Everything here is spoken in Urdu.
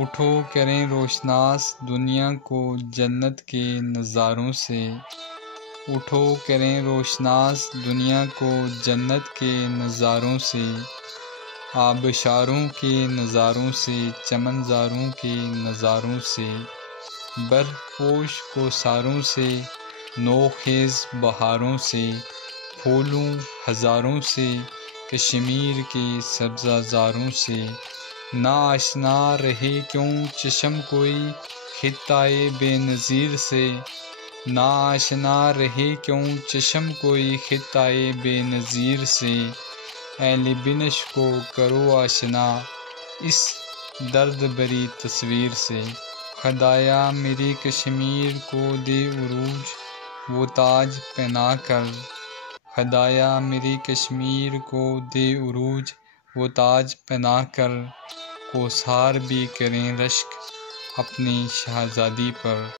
اٹھو کریں روشناس دنیا کو جنت کے نظاروں سے، اٹھو کریں روشناس دنیا کو جنت کے نظاروں سے، آبشاروں کے نظاروں سے، چمنزاروں کے نظاروں سے، برف پوش کوثاروں سے، نوخیز بہاروں سے، پھولوں ہزاروں سے، کشمیر کے سبزہ زاروں سے، نا آشنا رہے کیوں چشم کوئی خطۂ بے نظیر سے، نا آشنا رہے کیوں چشم کوئی خطۂ بے نظیر سے، اہل بنش کو کرو آشنا اس درد بری تصویر سے، خدایا میری کشمیر کو دے عروج وہ تاج پہنا کر، خدایا میری کشمیر کو دے عروج وہ تاج پہنا کر، کوثار بھی کریں رشک اپنی شہزادی پر۔